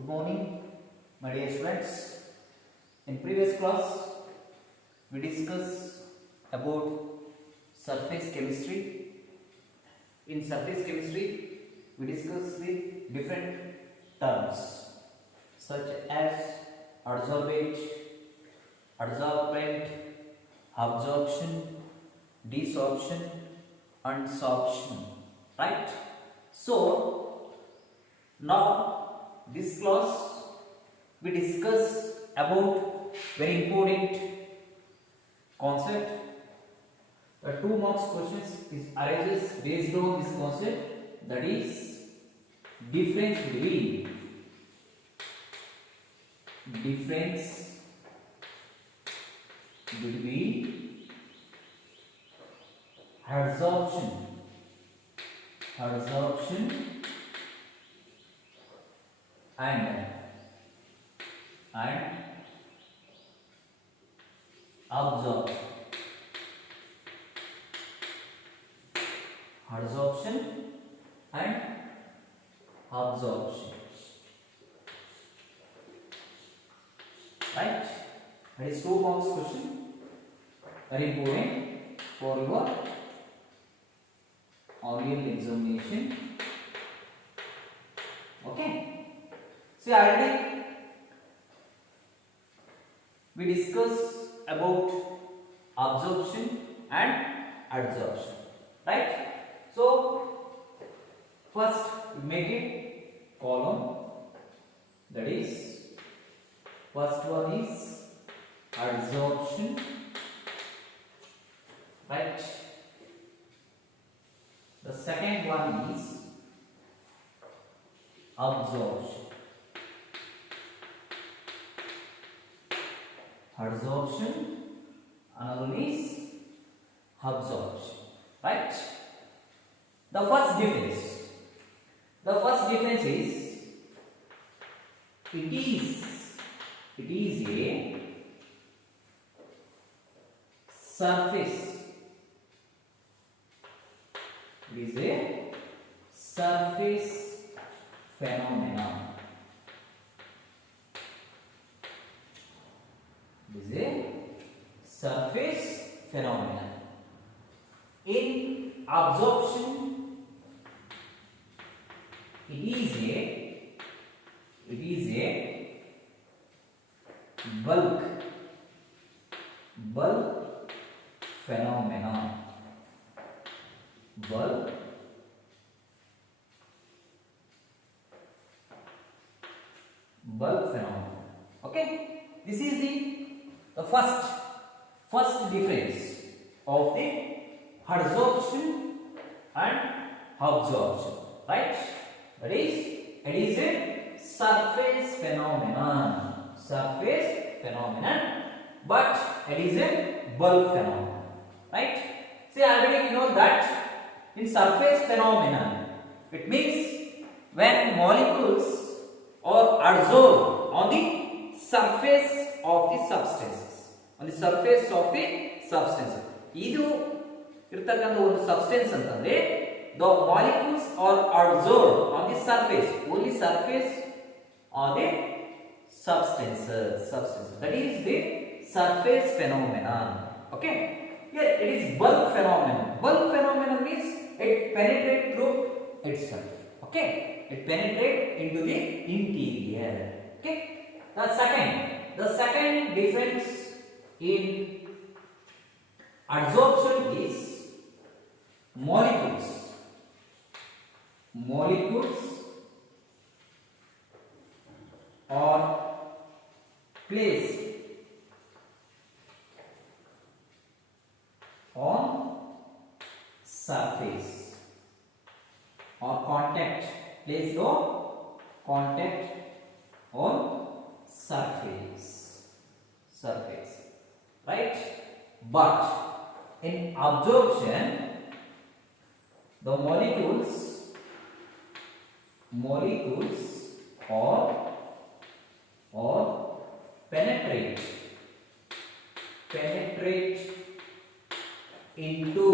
Good morning, my dear students. In previous class, we discussed about surface chemistry. In surface chemistry, we discussed the different terms such as adsorbate, adsorbent, absorption, desorption, and sorption. Right? So now this class we discuss about very important concept. The 2 marks questions is arises based on this concept, that is difference between adsorption and absorption. Adsorption and absorption. Right? That is 2 marks question. Very important for your annual examination. Okay. See, already we discussed about absorption and adsorption. Right? So, first we make it column, that is first one is adsorption, right? The second one is absorption. Another one is absorption, right? The first difference is it is a surface. It is a surface phenomenon. It is a surface phenomenon. In absorption, it is a bulk phenomenon. Bulk phenomenon. Okay, this is the first difference of the adsorption and absorption, right? That is, it is a surface phenomenon, but it is a bulk phenomenon, right? See, already we know that in surface phenomenon, it means when molecules are adsorbed on the surface of the substances. ಇದು ಇರತಕ್ಕಂತ ಒಂದು substance ಅಂತಂದ್ರೆ the molecules are adsorbed on the surface, only surface on the substances. That is the surface phenomenon. Okay, here it is bulk phenomenon. Bulk phenomenon means it penetrates through itself. Okay, it penetrates into the interior. Okay, the second difference in adsorption is molecules are placed on surface or contact on surface, right? But in absorption, the molecules or penetrate into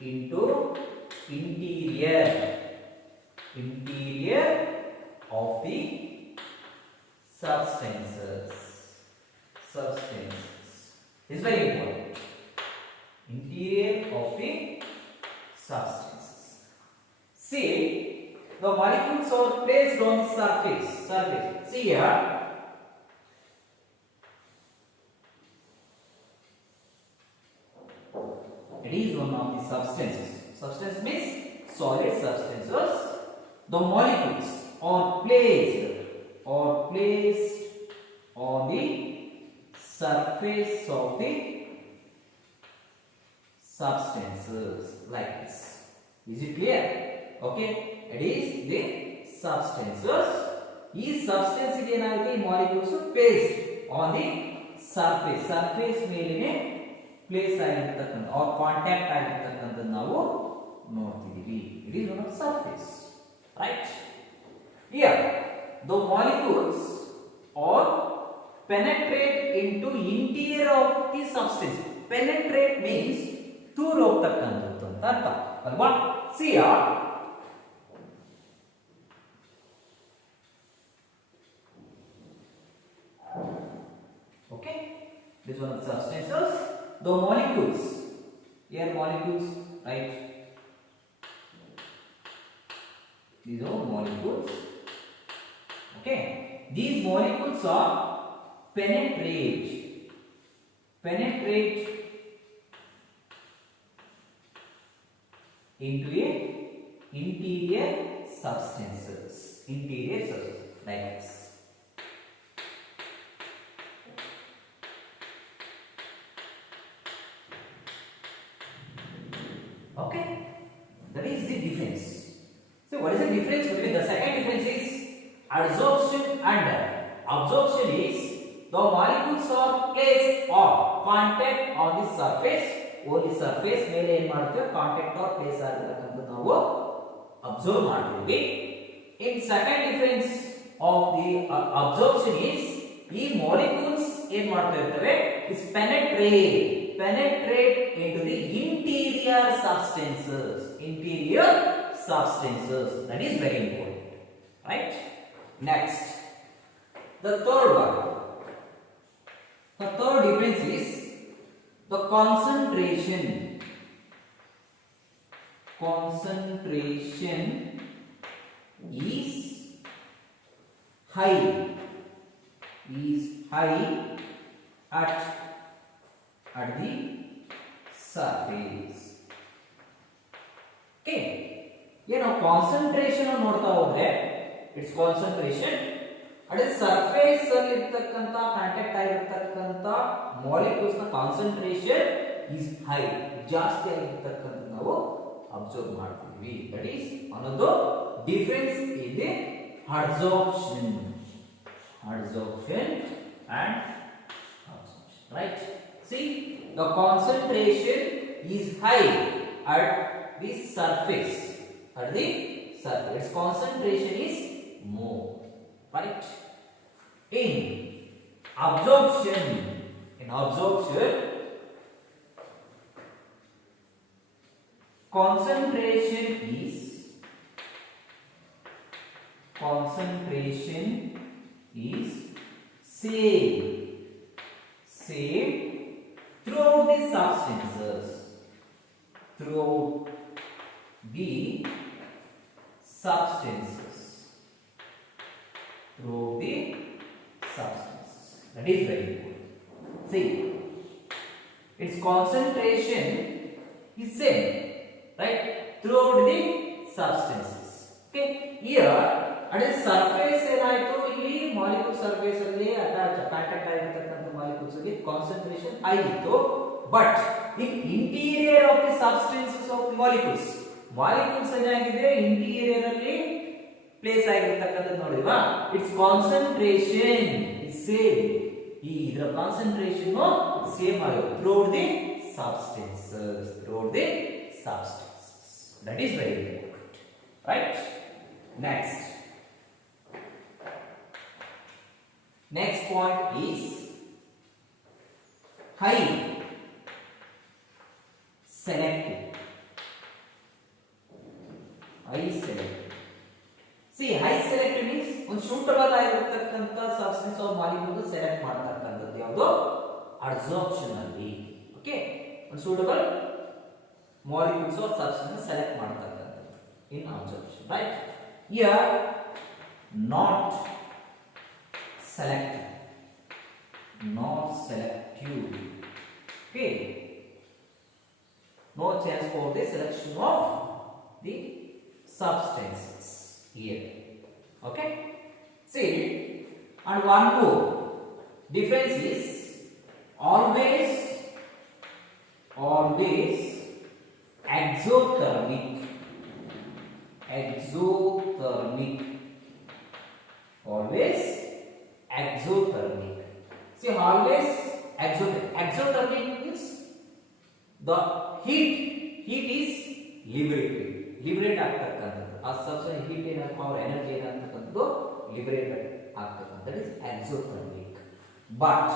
interior of the substances. Substances is very important. Interior of the substances. See, the molecules are placed on the surface. See here. It is one of the substances. Substance means solid substances. The molecules are placed on the surface of the substances like this. Is it clear? Okay. It is the substances. These substances ಏನಾಗುತ್ತೆ molecules placed on the surface. Surface ಮೇಲೆನೆ place ಆಗಿರತಕ್ಕಂತ or contact ಆಗಿರತಕ್ಕಂತ ನಾವು ನೋಡ್ತಿದೀವಿ. It is on the surface. Right? Here the molecules are penetrate into interior of the substance. Penetrate means ತೂರು ಹೋಗ್ತಕ್ಕಂಥದ್ದು ಅಂತ ಅರ್ಥ ಅಲ್ವಾ? See here. Okay, this one of the substances. The molecules, here molecules, right? These are molecules. Okay, these molecules are penetrate into a interior substances like this. Okay, that is the difference. So what is the difference between the second difference is adsorption and absorption is the molecules are placed or contact on the surface. Only surface ಮೇಲೆ ಏನು ಮಾಡ್ತೀವಿ contact R place ಆಗಿರತಕ್ಕಂತ ನಾವು observe ಮಾಡ್ತೀವಿ. In second difference of the absorption is ಈ molecules ಏನು ಮಾಡ್ತಾ ಇರ್ತವೆ is penetrate into the interior substances. That is very important, right? Next, the third one. The third difference is the concentration is high at the surface. Okay, ನಾವು concentration ನೋಡ್ತಾ ಹೋದ್ರೆ it's concentration ಅದೇ surface ಅಲ್ಲಿ ಇರತಕ್ಕಂತ contact ಆಗಿರತಕ್ಕಂತ molecules ನ concentration is high ಜಾಸ್ತಿ ಆಗಿರತಕ್ಕಂತ ನಾವು ಅಬ್ಸರ್ವ್ ಮಾಡ್ತೀವಿ. That is another difference in the adsorption and absorption, right? See, the concentration is high at the surface. Its concentration is more, right? In absorption, concentration is same throughout the substances. That is very important. See, its concentration is same, right, throughout the substances. Okay, here at the surface ಏನಾಯ್ತು ಇಲ್ಲಿ molecule surface ಅಲ್ಲಿ contact ಆಗಿರತಕ್ಕಂತ molecules ಅಲ್ಲಿ concentration high ಇತ್ತು. But in interior of the substances of the molecules ಏನಾಗಿದೆ interior ಅಲ್ಲಿ place ಆಗಿರತಕ್ಕಂಥದ್ದು ನೋಡಿದ್ವಾ, ಇಟ್ಸ್ ಕಾನ್ಸಂಟ್ರೇಷನ್ ಇಸ್ ಸೇಮ್. ಇದರ ಕಾನ್ಸಂಟ್ರೇಷನ್ ಸೇಮ್ ಆಗುತ್ತೆ throughout the substances. That is very important, right? Next point is high selective. See, high selective means substance or molecule select ಮಾಡ್ತಕ್ಕಂಥದ್ದು ಯಾವುದು absorption ಅಲ್ಲಿ. Okay, suitable molecules or substance select ಮಾಡ್ತಕ್ಕಂಥದ್ದು in absorption, right? Here not selective, not selective. Okay, no chance for the selection of the substances here. Okay, see, and one more difference is always exothermic, always exothermic. See, always exothermic means the heat is liberate ಆಗ್ತಕ್ಕಂಥದ್ದು. ಆ substance heat ಏನಪ್ಪ ಅವರ energy ಏನಂತಕ್ಕಂಥದ್ದು liberate ಆಗ್ತಕ್ಕಂಥದ್ದು. That is exothermic. But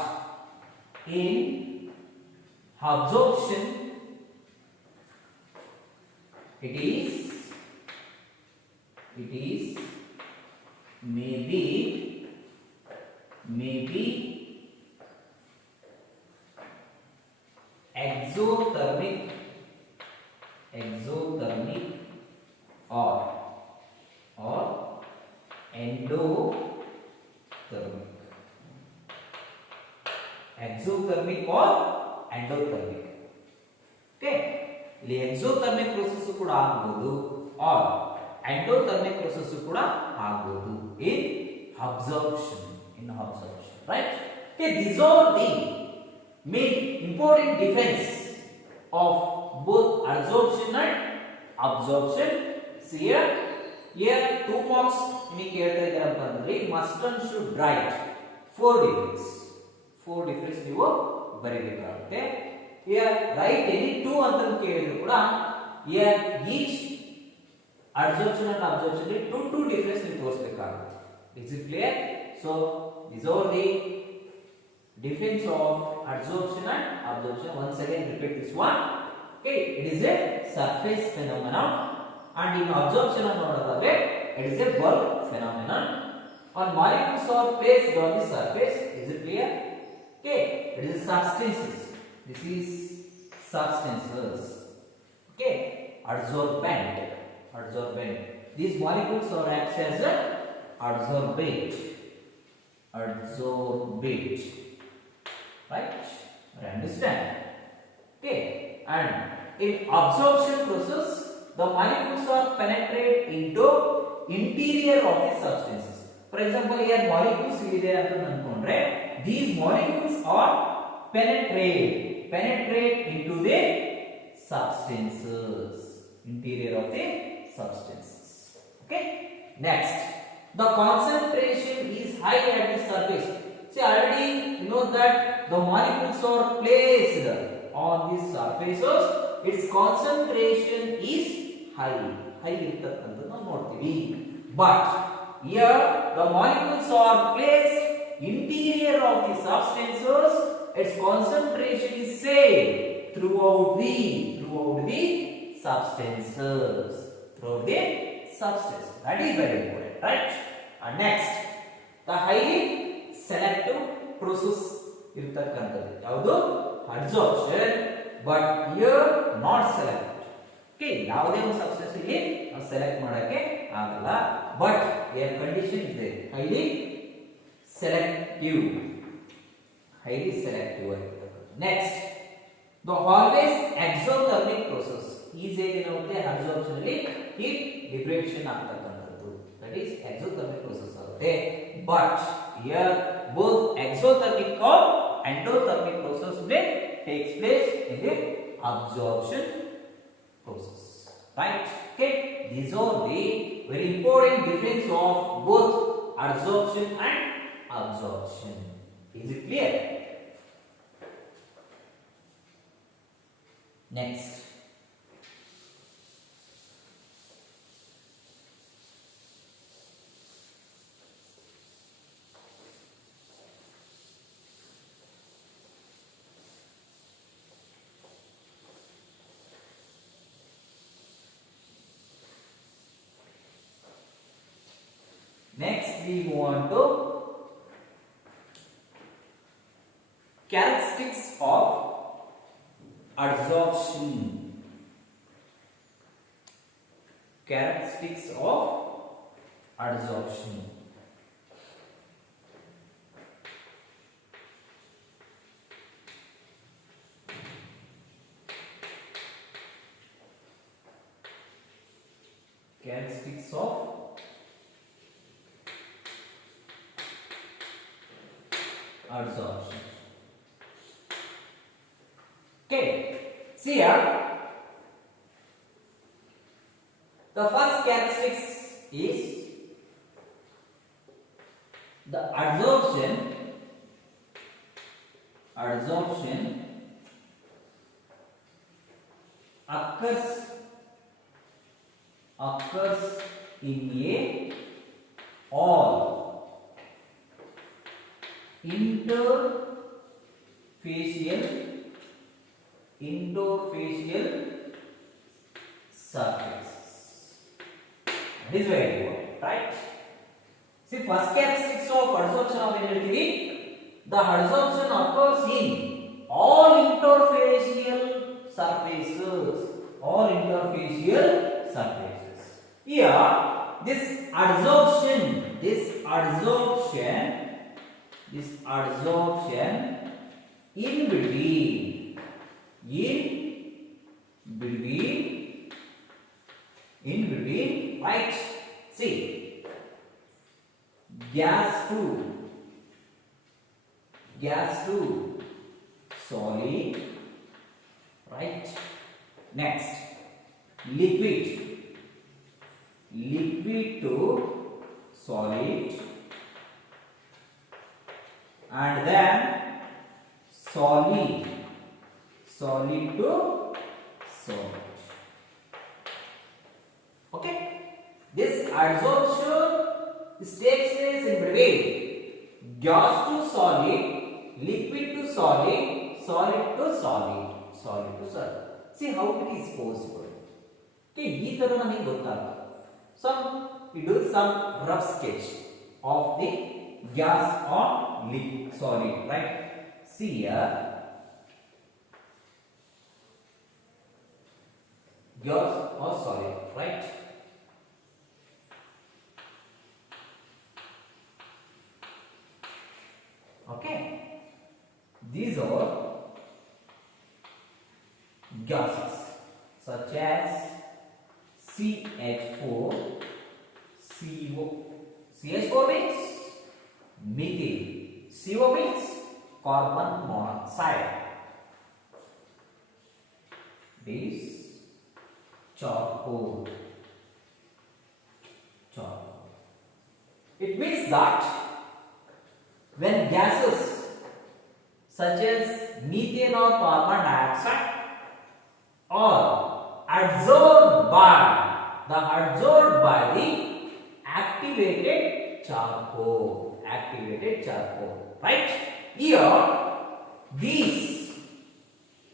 in absorption it is maybe exothermic or endothermic. Exothermic or endothermic. Okay, ಇಲ್ಲಿ exothermic process ಕೂಡ ಆಗಬಹುದು or endothermic process ಕೂಡ ಆಗಬಹುದು in absorption, right? Okay, these are the main important difference of both absorption and absorption. See here 2 marks ನಿಮಗೆ ಕೇಳ್ತಾ ಇದ್ದಾರೆ ಅಂತಂದ್ರೆ must and should write 4 difference ನೀವು ಬರೆಯಬೇಕಾಗುತ್ತೆ. here write any 2 ಅಂತ ಕೇಳಿದ್ರು ಕೂಡ here each absorption and absorption ಗೆ 2 difference ನೀವು ತೋರಿಸಬೇಕಾಗುತ್ತೆ. Is it clear? So these are the difference of absorption and absorption. Once again repeat this one. Okay, it is a surface phenomenon and in absorption ಅನ್ನೋದಾದ್ರೆ it is a bulk phenomenon. On molecules are placed on the surface. Is it clear? Okay, it is substances. This is substances. Okay, adsorbent. These molecules are acts as a adsorbate. Right? I understand. Okay, and in absorption process the molecules are penetrate into interior of the substances. For example, here molecules ಇದೆ ಅಂತ ಅನ್ಕೊಂಡ್ರೆ these molecules are penetrate into the substances, interior of the substances. Okay, next, the concentration is high at the surface. See, already you know that the molecules are placed on the surfaces, its concentration is high ಇರ್ತಕ್ಕಂಥದ್ದು ನಾವು ನೋಡ್ತೀವಿ. But here the molecules are placed interior of the substances, its concentration is same throughout the substances. That is very important, right? And next, the highly selective process ಇರ್ತಕ್ಕಂಥದ್ದು ಯಾವುದು absorption, but here not select. Okay, ಯಾವುದೇ ಒಂದು substance ಇಲ್ಲಿ select ಮಾಡಕ್ಕೆ ಆಗಲ್ಲ, but here condition ಇದೆ highly selective ಆಗಿರ್ತಕ್ಕಂಥದ್ದು. Next, the always exothermic process is ಏನಾಗುತ್ತೆ absorption ಅಲ್ಲಿ heat liberation ಆಗ್ತಕ್ಕಂಥದ್ದು. That is exothermic process ಆಗುತ್ತೆ. But here both exothermic or endothermic process takes place in the absorption process, right? Okay, these are the very important difference of both absorption and absorption. Is it clear? Next, we move on to Adsorption. Characteristics of adsorption. Characteristics of adsorption. Okay, see here. The first characteristics is the adsorption occurs in a all interfacial surfaces. That is very important, right? See, first characteristics of adsorption of energy, the adsorption occurs in all interfacial surfaces. All interfacial surfaces. Here, this adsorption in between, right? See, gas to solid, right? Next, liquid to solid, and then solid to solid. Okay, this adsorption takes place in between gas to solid, liquid to solid, solid to solid, solid to solid. See how it is possible. Okay, ee ತರ ನಮಗೆ ಗೊತ್ತಾಗುತ್ತೆ. We do some rough sketch of the gas or liquid solid, right? See here, gas or solid, right? Okay, these are gases such as CH4, CO. CH4 means methane. CO means carbon monoxide. This charcoal. It means that when gases such as methane or carbon dioxide are absorbed by the activated charcoal, right? Here, these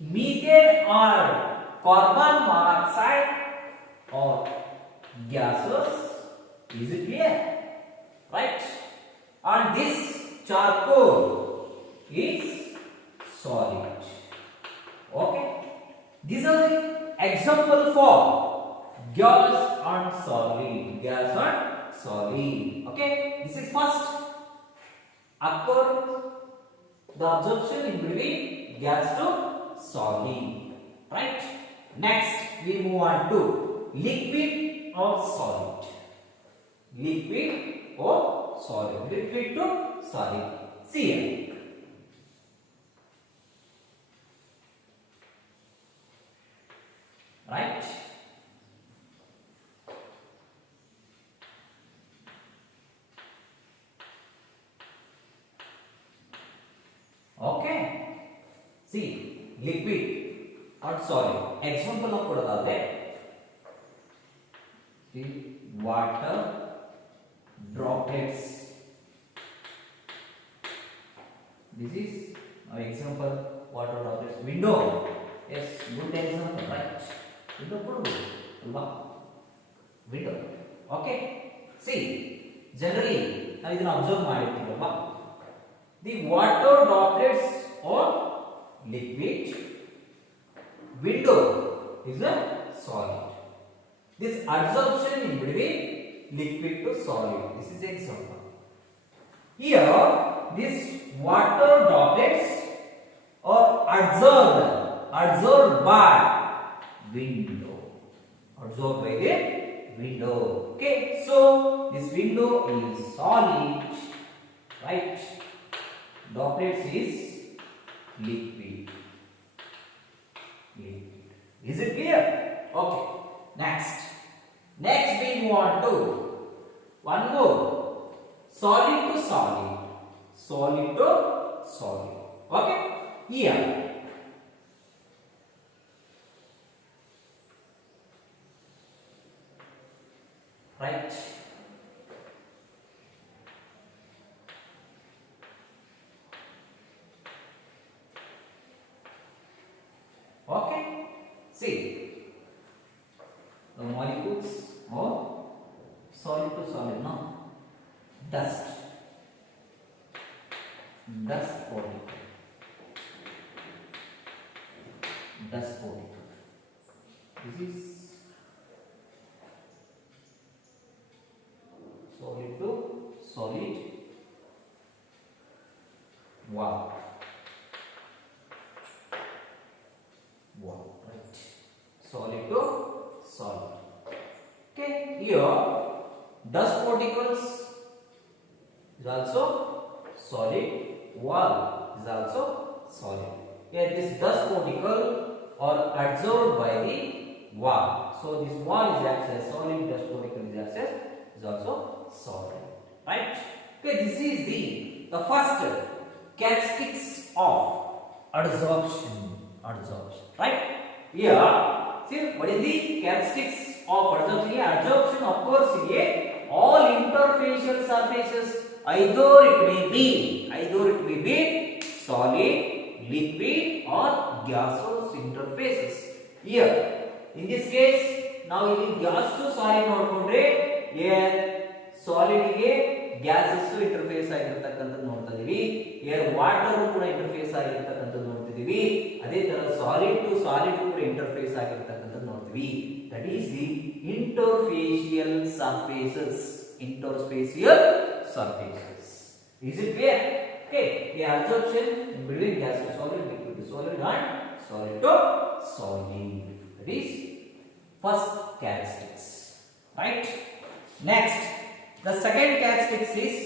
methane or carbon monoxide or gases, is it clear? Right? And this charcoal is solid. Okay? These are the example for gas and solid. Okay, this is first occur the absorption in between gas to solid, right? Next we move on to liquid or solid. Liquid to solid. See here. Right? Okay. See, liquid or solid. Example of kodadadre, the water droplets. This is our example, water droplets. Window. Yes, good example, right? Window. Okay. See, generally, now you can observe the water droplets or liquid window is a solid. This adsorption in between liquid to solid. This is example. Here, this water droplets are absorbed by window. Absorbed by the window. Okay, so this window is solid, right? Droplets is liquid. Is it clear? Okay. Next we want to one more solid to solid. Solid to solid. Okay. Here. Right. Okay. See. The molecules are solid to solid now. Dust particle. This is solid to solid. Wow. Right. Solid to solid. Okay, here dust particles is also solid, wall is also solid. Here this dust particle are absorbed by the wall. So this wall is acts as solid, dust particle is also solid. Right? Okay, this is the first characteristics of adsorption. Right? Here, see what is the characteristics of adsorption? Adsorption occurs in all interfacial surfaces. Either it may be solid, liquid, or gaseous interfaces. Here, in this case, now in gas to solid nodkondre, here solid ಗೆ gases interface ಆಗಿರತಕ್ಕಂತದ್ದು ನೋಡ್ತಾ ಇದೀವಿ. here water ಕೂಡ interface ಆಗಿರತಕ್ಕಂತದ್ದು ನೋಡ್ತಿದೀವಿ. ಅದೇ ತರ solid to solid ಕೂಡ interface ಆಗಿರತಕ್ಕಂತದ್ದು ನೋಡ್ತೀವಿ. that is the interfacial surfaces. Is it clear? Okay, the absorption between gas to solid, liquid to solid, and solid to solid. That is first characteristics. Right? Next, the second characteristics is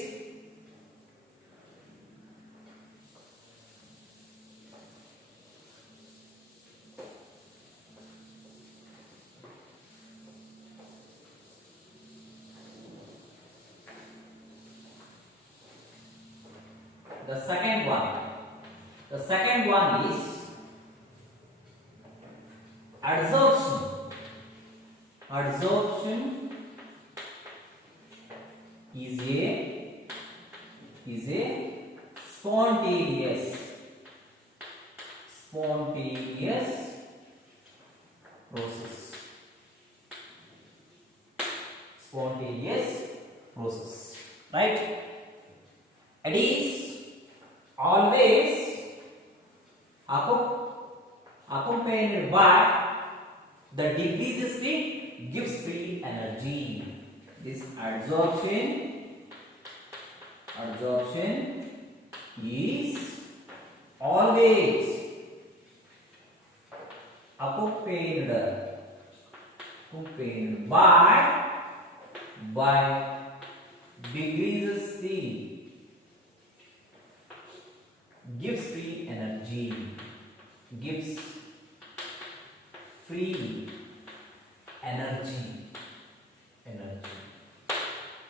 the second one is adsorption. Adsorption is a spontaneous process. Right? It is always accompanied by the decreases in gives free energy. This adsorption is always accompanied by decreases the gives free energy.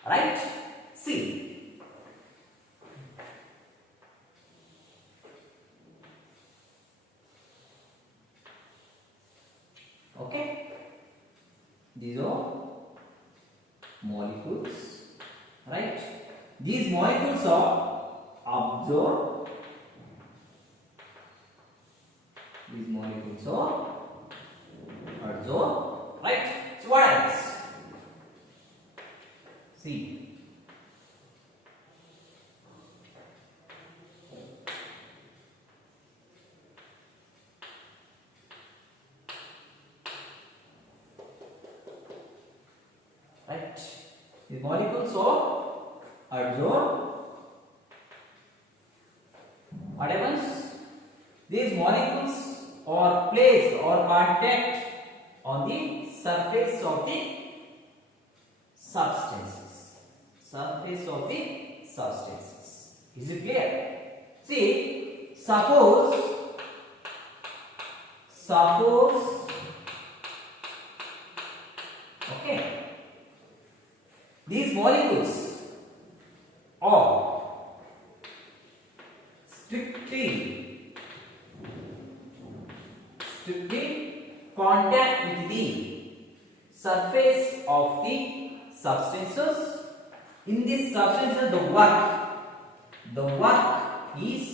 Right? See, okay, these are molecules, right? These molecules are absorbed. These molecules are adsorbed, right? So what else? See, right? The molecules are adsorbed. What happens? These molecules are placed or contact on the surface of the substances. Surface of the substances. Is it clear? See, suppose okay, these molecules are strictly contact with the surface of the substances. In this substances, the work is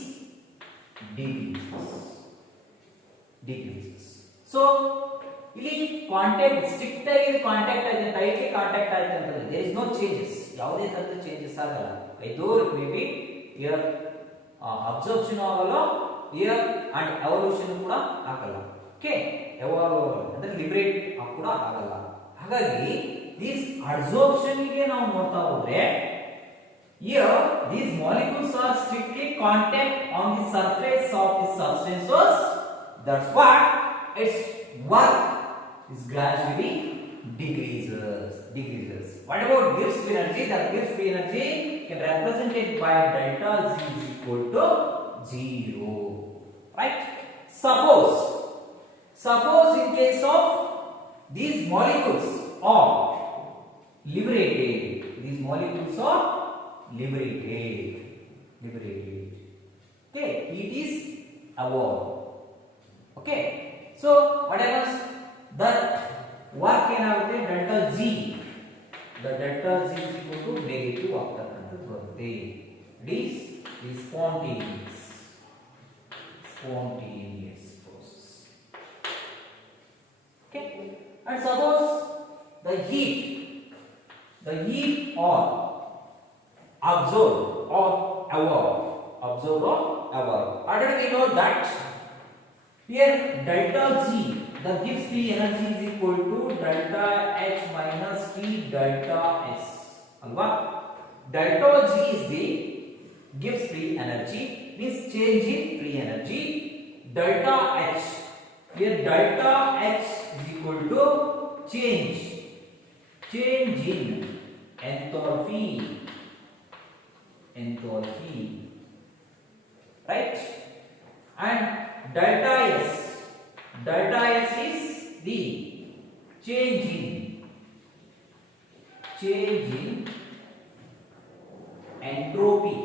decreases. So ಇಲ್ಲಿ contact strict ಆಗಿ contact ಆಗಿದೆ, tightly contact ಆಯ್ತು ಅಂತಂದ್ರೆ there is no changes, ಯಾವುದೇ ತರದ changes ಆಗಲ್ಲ. ಐದೋರ್ may be here absorption ಆಗಲ್ಲ, here and evolution ಕೂಡ ಆಗಲ್ಲ. ಓಕೆ, ಅಂದ್ರೆ ಲಿಬರೇಟ್ ಕೂಡ ಆಗಲ್ಲ. ಹಾಗಾಗಿ ದಿಸ್ ಅಬ್ಸರ್ಪ್ಷನ್ ಗೆ ನಾವು ನೋಡ್ತಾ ಹೋದ್ರೆ here these molecules are strictly contact on the surface of the substances. That's why its work is gradually decreases. What about Gibbs free energy? The Gibbs free energy can represented by delta Z is equal to 0. Right? Suppose in case of these molecules are liberated. These molecules are liberated. Okay, it is evolved. Okay, so what happens? That work ಏನಾಗುತ್ತೆ, delta Z, the delta Z is equal to negative ಆಗ್ತಕ್ಕಂಥದ್ದು ಬರುತ್ತೆ. It is spontaneous process. Okay, and suppose the heat or absorb or evolve. Already we know that here delta Z, the Gibbs free energy is equal to delta H minus T delta S. Alva, delta G is the Gibbs free energy, means change in free energy. Delta H, here delta H is equal to change in enthalpy, right? And delta S is the change in entropy.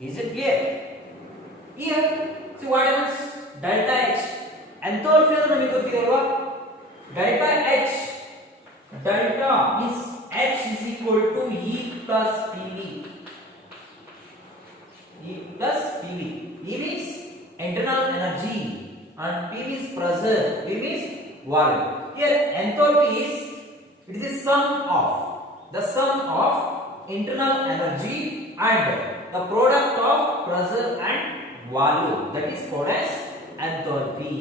Is it clear? Here, see what happens? Delta H enthalpy ಅಂದ್ರೆ ನಿಮಗೆ ಗೊತ್ತಿದೆಯಲ್ವಾ? Delta H, delta is H is equal to E plus PV. E means internal energy and PV is pressure, PV is volume. Here enthalpy is, it is the sum of internal energy and the product of pressure and volume, that is called as enthalpy.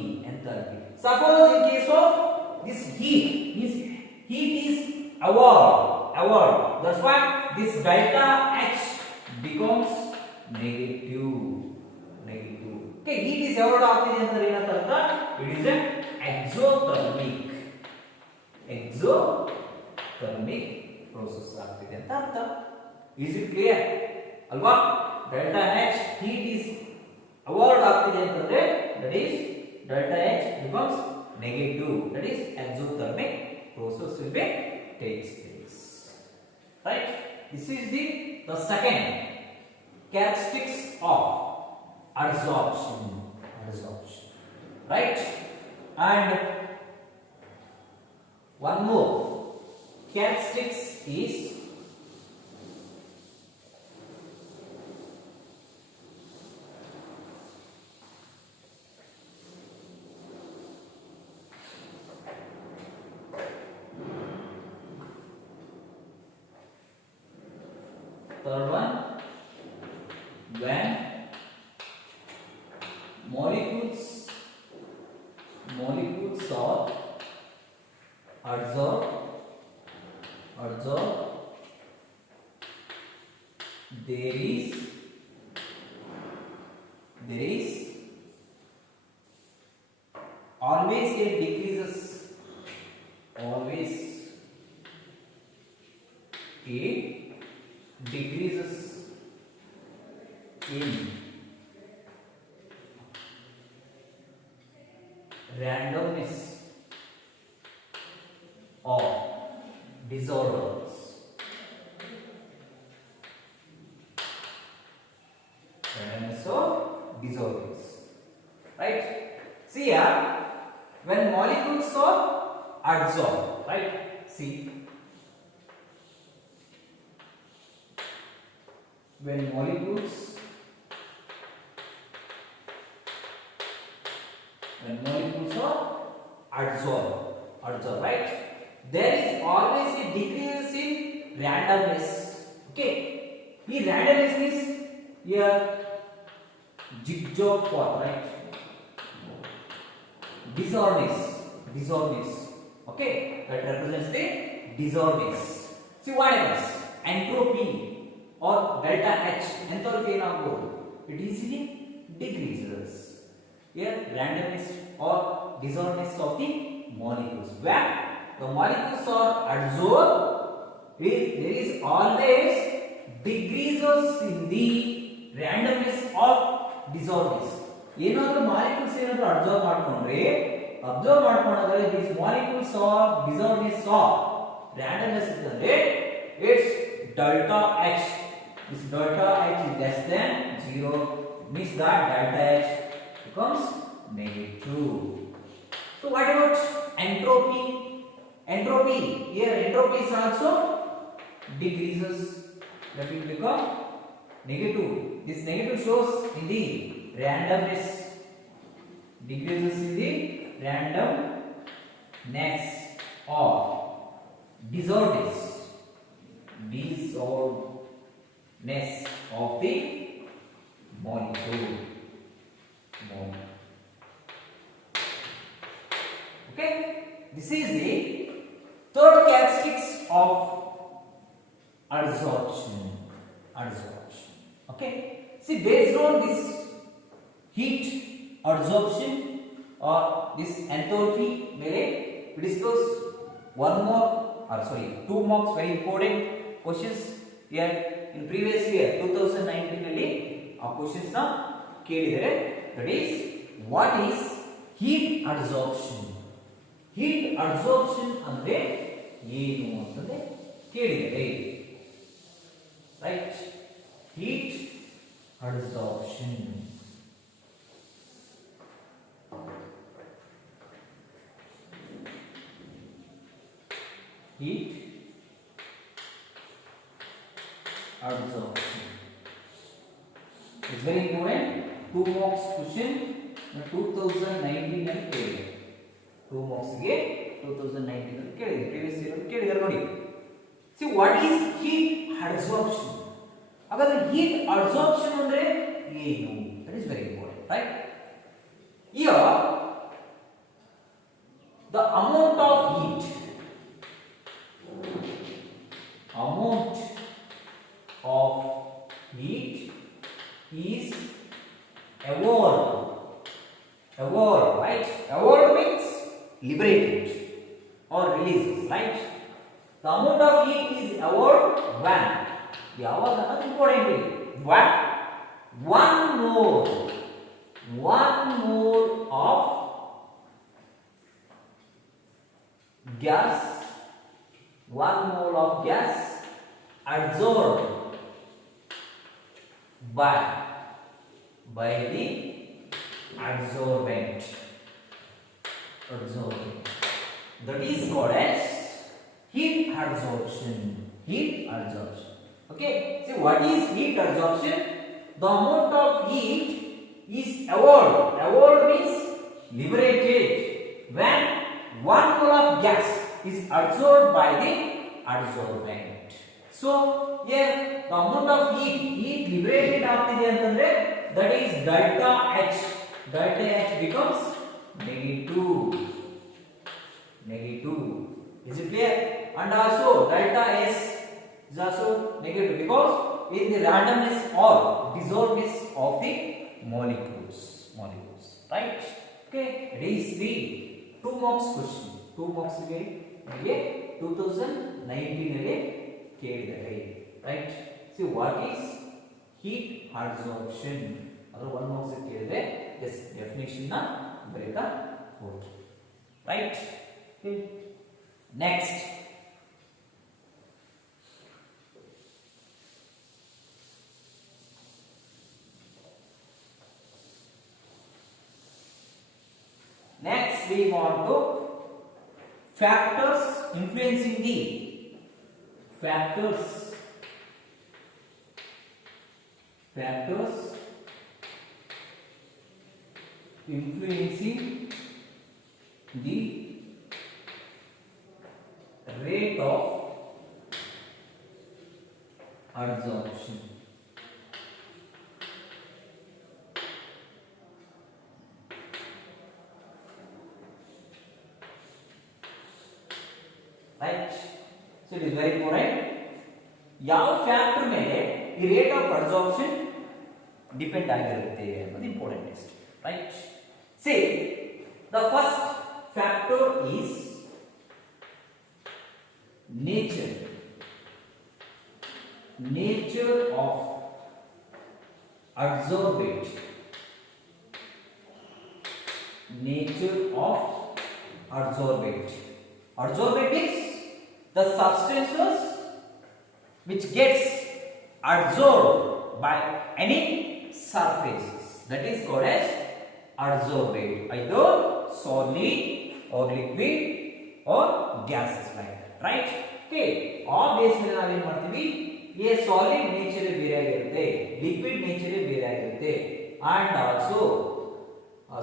Suppose in case of this heat is evolved. That's why this delta H becomes negative. Okay, heat is evolved ಆಗ್ತಿದೆ ಅಂದ್ರೆ ಏನಂತ ಅರ್ಥ? It is an exothermic process ಆಗ್ತಿದೆ ಅಂತ ಅರ್ಥ. Is it clear? ಅಲ್ವಾ? delta H heat is evolved ಆಗ್ತಿದೆ ಅಂತಂದ್ರೆ that is delta H becomes negative, that is exothermic process will be takes place. Right? This is the second characteristics of adsorption. Right? And one more characteristics is third one, when molecules are Absorb, absorb. There is always a decreases, always a decreases in randomness of disorders. Randomness of disorders. Right? See here, when molecules are adsorbed, right? See, when molecules are adsorbed, right? There is always a decrease in randomness. Okay, the randomness is here jigsaw path, right? Disorderliness. Okay, that represents the disorderliness. See what happens? Entropy or delta H, enthalpy ಏನಾಗಬಹುದು? It easily decreases. Here, randomness or disorderliness of the molecules. When the molecules are adsorbed, there is always decreases in the randomness or disorders. ಏನಾದರೂ molecules ಏನಾದರೂ observe ಮಾಡ್ಕೊಂಡ್ರೆ these molecules are disorders or randomness ಇದ್ದರೆ its delta H, this delta H is less than 0, means that delta H becomes negative. So what about entropy? Here entropy is also decreases, that will become negative. This negative shows in the randomness, decreases in the randomness or disorders of the molecule. Okay, this is the third characteristics of adsorption. Okay, see, based on this heat adsorption or this enthalpy mere we discuss two marks very important questions here in previous year 2019 ನಲ್ಲಿ ಆ questions na ಕೇಳಿದರೆ. That is, what is heat adsorption? Heat adsorption ಅಂದ್ರೆ ಏನು ಅಂತಂದ್ರೆ ಕೇಳಿದರೆ, right? Heat adsorption. Heat absorption. It's very important. 2 marks question 2019 ನಲ್ಲಿ ಕೇಳಿದೆ. 2 marks ಗೆ 2019 ನಲ್ಲಿ ಕೇಳಿದೆ. previous year ನಲ್ಲಿ ಕೇಳಿದ್ದಾರೆ ನೋಡಿ. See, what is heat adsorption? ಹಾಗಾದ್ರೆ heat adsorption ಅಂದ್ರೆ ಏನು? That is very important, right? Here the amount of heat is evolved, right? Evolved means liberated or releases, right? The amount of heat is evolved when important when 1 mole of gas absorbed by the adsorbent. That is called as heat adsorption. Okay, see, what is heat adsorption? The amount of heat is evolved means liberated when 1 mole of gas is absorbed by the adsorbent. So here the amount of heat liberated ಆಗ್ತಿದೆ ಅಂತಂದ್ರೆ that is delta H becomes negative. Is it clear? And also delta S is also negative because in the randomness or dissolvedness of the molecules, right? Okay, it is the 2 marks question. 2 marks ಗೆ ನಮಗೆ 2019 ರಲ್ಲಿ ಕೇಳಿದ್ದಾರೆ, right? See what is heat absorption? ಅದರ 1 marks ಕೇಳಿದ್ರೆ yes definition ನ ಬರೆಯುತ್ತಾ ಹೋಗಿ, right? Okay. Next, we want to factors influencing the factors influencing the rate of absorption. Right? So it is very important. ಯಾವ factor ಮೇಲೆ ಈ rate of absorption depend ಆಗಿರುತ್ತೆ ಅನ್ನೋದು important test, right? C the first factor is nature of adsorbate. Adsorbate is the substances which gets adsorbed by any surfaces, that is called as adsorbate, either solid or liquid or gases like that, right? Okay, ಆ base ಮೇಲೆ ನಾವು ಏನು ಮಾಡ್ತೀವಿ, A solid nature ಬೇರೆ ಆಗಿರುತ್ತೆ, liquid nature ಬೇರೆ ಆಗಿರುತ್ತೆ, and also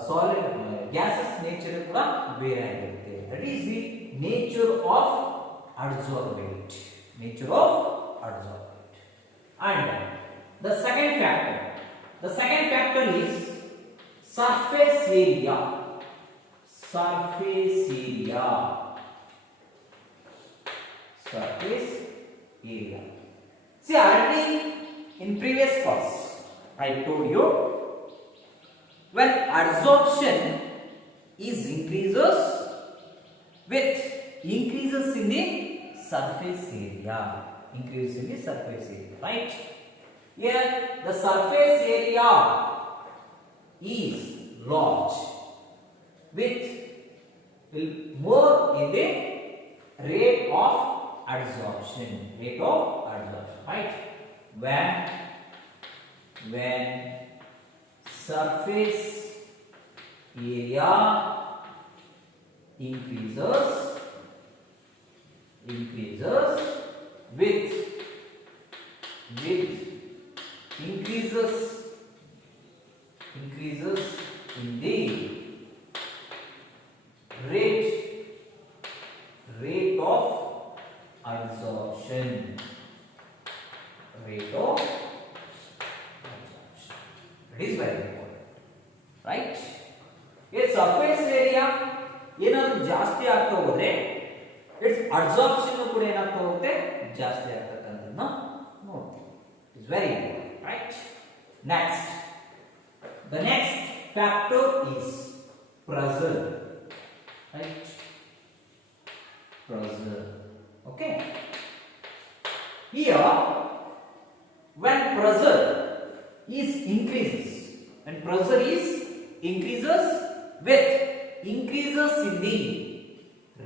solid gases nature ಕೂಡ ಬೇರೆ ಆಗಿರುತ್ತೆ. That is the nature of adsorbate. And the second factor is surface area. See, already in previous class I told you, when adsorption is increases in the surface area, right? Here the surface area is large with more in the rate of adsorption, right? When surface area increases with increases in the rate of absorption. It is very important, right? Here surface area ಏನಾದರೂ ಜಾಸ್ತಿ ಆಗ್ತಾ ಹೋದ್ರೆ it's absorption ಕೂಡ ಏನಾಗ್ತಾ ಹೋಗುತ್ತೆ, ಜಾಸ್ತಿ ಆಗ್ತಕ್ಕಂಥದ್ದನ್ನ ನೋಡ್ತೀವಿ. It's very important, right? Next, the next factor is pressure, right? Pressure. Okay. Here, when pressure increases with increases in the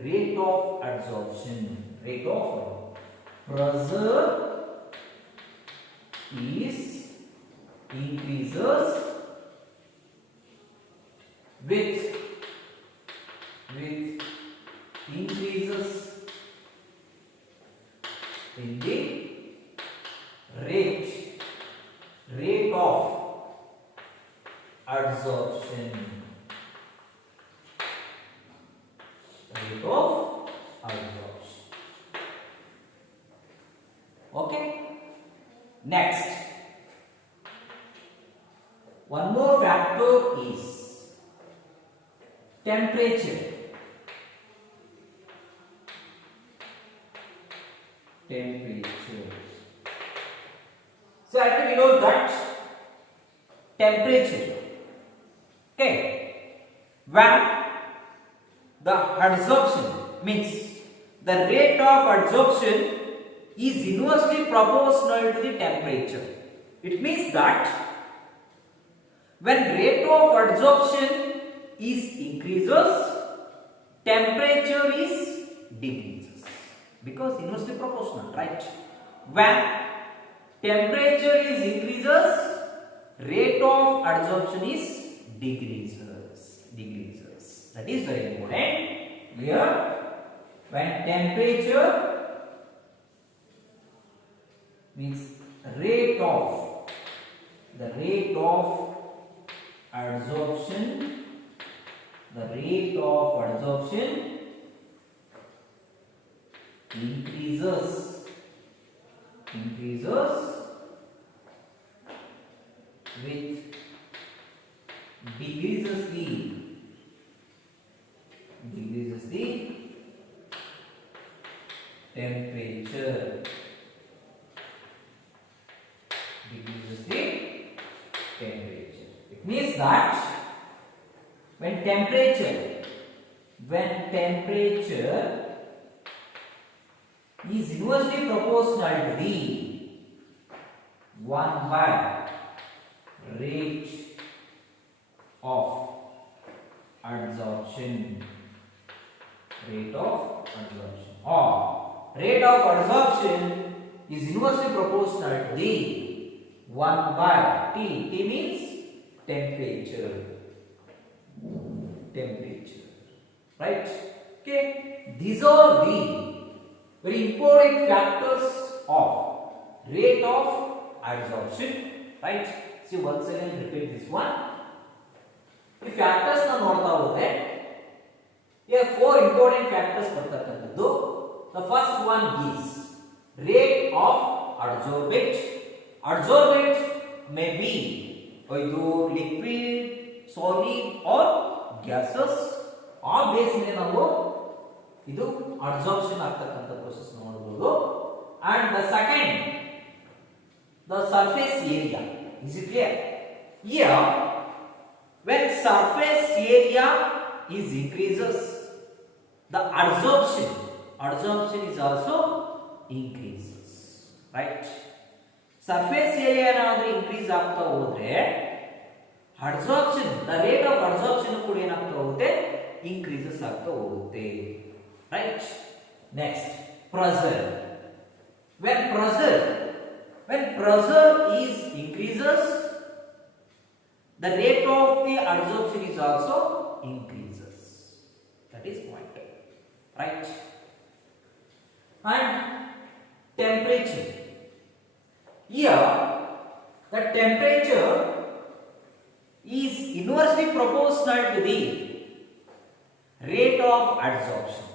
rate of absorption. Pressure is increases with increases in the rate of absorption. Okay. Next, one more factor is temperature. So actually we know that temperature, okay, when the adsorption means the rate of adsorption is inversely proportional to the temperature. It means that when rate of adsorption is increases, temperature is decreases, because inversely proportional, right? When temperature is increases, rate of adsorption is decreases. That is very important. Here, when temperature means rate of adsorption, increases with decreases the temperature. It means that when temperature is inversely proportional to the 1 by rate of adsorption, or rate of adsorption is inversely proportional to the 1 by T. T means temperature, right? Okay, these are the very important factors of rate of adsorption, right? See, once again repeat this one. The factors na nodta hode, here 4 important factors bartakantaddu. The first one is rate of adsorbate. Adsorbate may be either liquid, solid or gases. ಆ base ಮೇಲೆ ನಾವು ಇದು absorption ಆಗ್ತಕ್ಕಂತ process ನೋಡಬಹುದು. And the second, the surface area. Is it clear? Here, when surface area is increases, the adsorption is also increases, right? Surface area ಏನಾದರೂ increase ಆಗ್ತಾ ಹೋದ್ರೆ adsorption, the rate of adsorption ಕೂಡ ಏನಾಗ್ತಾ ಹೋಗುತ್ತೆ, increases ಆಗ್ತಾ ಹೋಗುತ್ತೆ, right? Next, pressure. When pressure is increases, the rate of the adsorption is also increases. That is point, right? And temperature. Here, the temperature is inversely proportional to the rate of adsorption.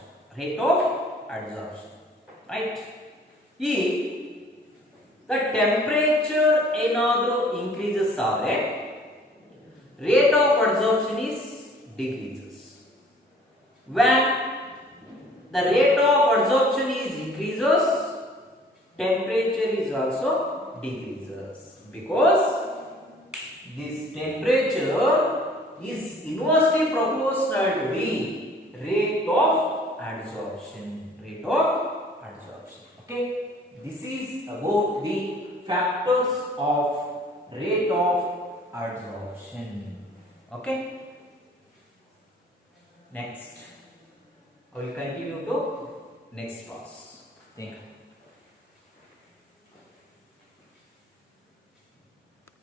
Right? If the temperature ಏನಾದರೂ increases ಆದರೆ rate of adsorption is decreases. When the rate of adsorption is increases, temperature is also decreases, because this temperature is inversely proportional to the rate of adsorption. Okay, this is about the factors of rate of adsorption. Okay, next I will continue to next class. Thank you.